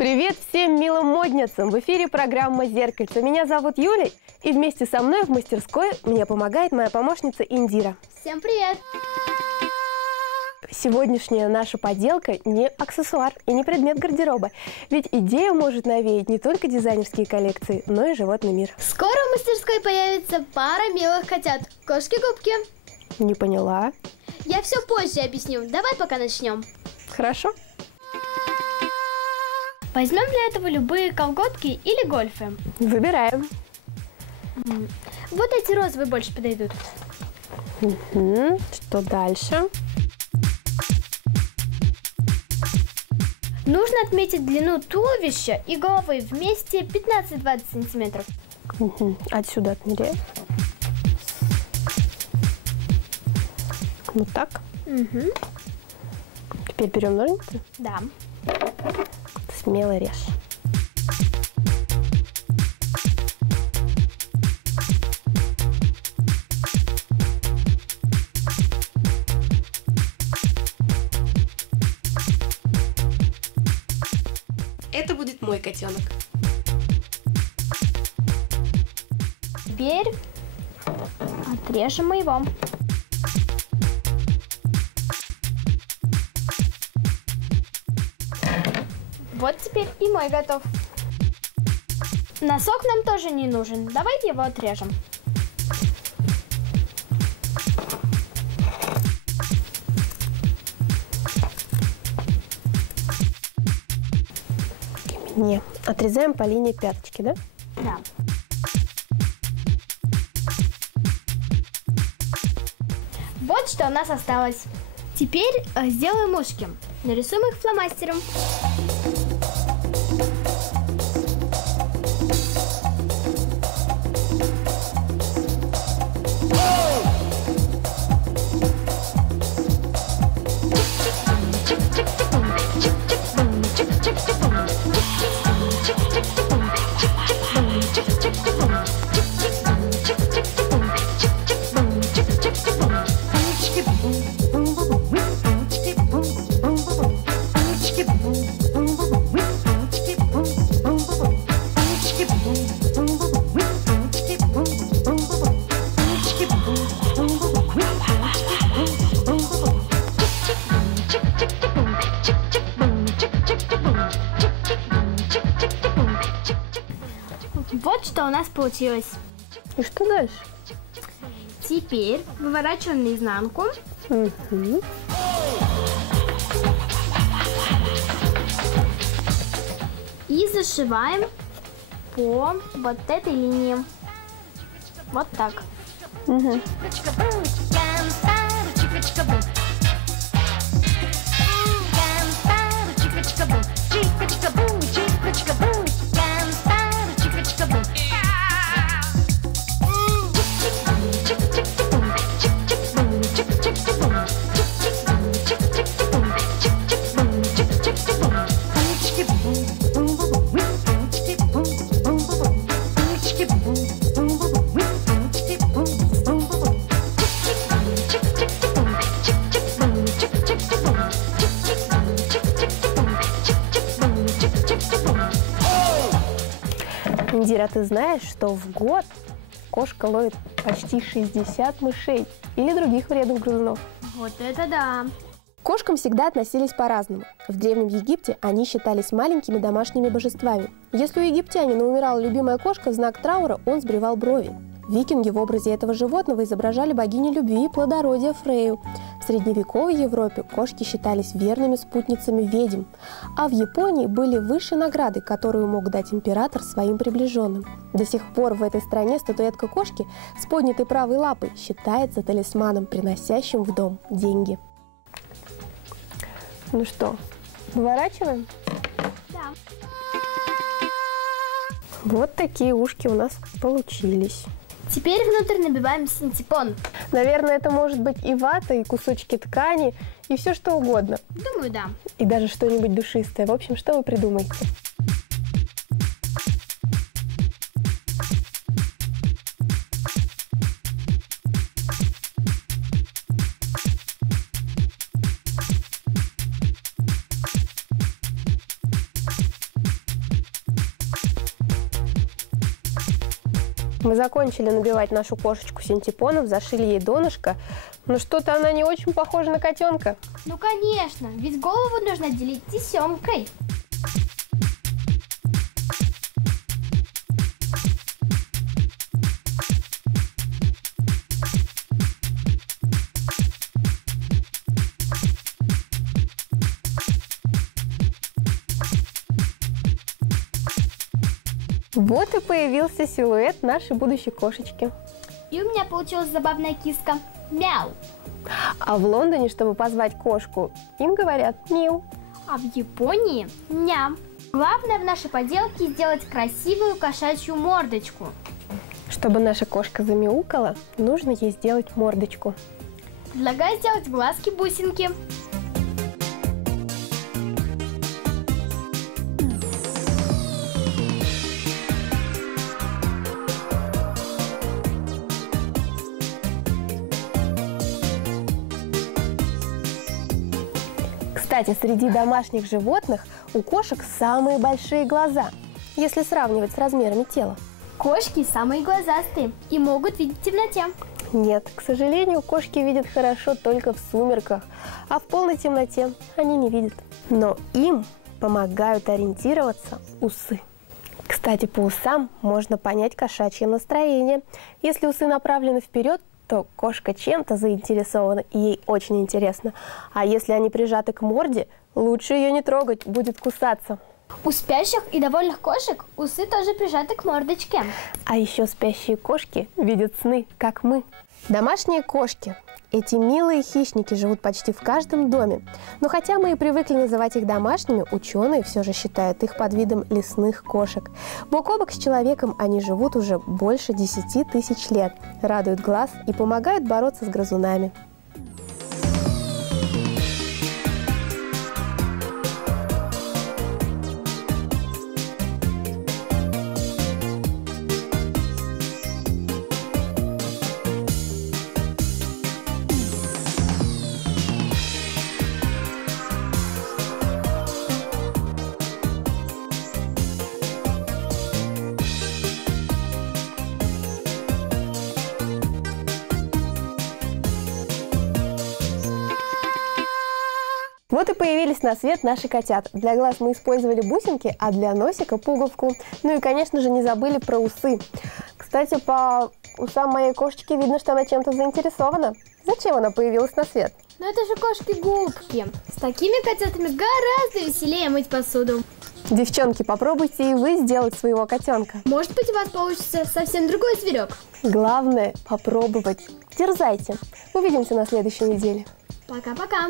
Привет всем милым модницам! В эфире программа «Зеркальце». Меня зовут Юля, и вместе со мной в мастерской мне помогает моя помощница Индира. Всем привет! Сегодняшняя наша поделка не аксессуар и не предмет гардероба, ведь идея может навеять не только дизайнерские коллекции, но и животный мир. Скоро в мастерской появится пара милых котят. Кошки-губки. Не поняла. Я все позже объясню. Давай пока начнем. Хорошо. Возьмем для этого любые колготки или гольфы. Выбираем. Вот эти розовые больше подойдут. Что дальше? Нужно отметить длину туловища и головы вместе 15-20 сантиметров. Отсюда отмеряем. Вот так. Теперь берем ножницы. Да. Смело режь. Это будет мой котенок. Теперь отрежем его. Вот теперь и мой готов. Носок нам тоже не нужен. Давайте его отрежем. Не, отрезаем по линии пяточки, да? Да. Вот что у нас осталось. Теперь сделаем ушки. Нарисуем их фломастером. Вот что у нас получилось. И что дальше? Теперь выворачиваем наизнанку. И зашиваем по вот этой линии. Вот так. Индира, ты знаешь, что в год кошка ловит почти 60 мышей или других вредных грызунов? Вот это да! К кошкам всегда относились по-разному. В Древнем Египте они считались маленькими домашними божествами. Если у египтянина умирала любимая кошка, в знак траура он сбривал брови. Викинги в образе этого животного изображали богиню любви и плодородия Фрейю. В средневековой Европе кошки считались верными спутницами ведьм, а в Японии были высшие награды, которые мог дать император своим приближенным. До сих пор в этой стране статуэтка кошки с поднятой правой лапой считается талисманом, приносящим в дом деньги. Ну что, выворачиваем? Да. Вот такие ушки у нас получились. Теперь внутрь набиваем синтепон. Наверное, это может быть и вата, и кусочки ткани, и все что угодно. Думаю, да. И даже что-нибудь душистое. В общем, что вы придумаете? Мы закончили набивать нашу кошечку синтепоном, зашили ей донышко, но что-то она не очень похожа на котенка. Ну конечно, ведь голову нужно делить тесемкой. Вот и появился силуэт нашей будущей кошечки. И у меня получилась забавная киска. Мяу. А в Лондоне, чтобы позвать кошку, им говорят «миу». А в Японии ням. Главное в нашей поделке сделать красивую кошачью мордочку. Чтобы наша кошка замяукала, нужно ей сделать мордочку. Предлагаю сделать глазки-бусинки. Кстати, среди домашних животных у кошек самые большие глаза, если сравнивать с размерами тела. Кошки самые глазастые и могут видеть в темноте. Нет, к сожалению, кошки видят хорошо только в сумерках, а в полной темноте они не видят. Но им помогают ориентироваться усы. Кстати, по усам можно понять кошачье настроение. Если усы направлены вперед, то кошка чем-то заинтересована, и ей очень интересно. А если они прижаты к морде, лучше ее не трогать, будет кусаться. У спящих и довольных кошек усы тоже прижаты к мордочке. А еще спящие кошки видят сны, как мы. Домашние кошки. Эти милые хищники живут почти в каждом доме. Но хотя мы и привыкли называть их домашними, ученые все же считают их подвидом лесных кошек. Бок о бок с человеком они живут уже больше 10 тысяч лет, радуют глаз и помогают бороться с грызунами. Вот и появились на свет наши котята. Для глаз мы использовали бусинки, а для носика пуговку. Ну и, конечно же, не забыли про усы. Кстати, по усам моей кошечки видно, что она чем-то заинтересована. Зачем она появилась на свет? Но это же кошки-губки. С такими котятами гораздо веселее мыть посуду. Девчонки, попробуйте и вы сделать своего котенка. Может быть, у вас получится совсем другой зверек. Главное попробовать. Дерзайте. Увидимся на следующей неделе. Пока-пока.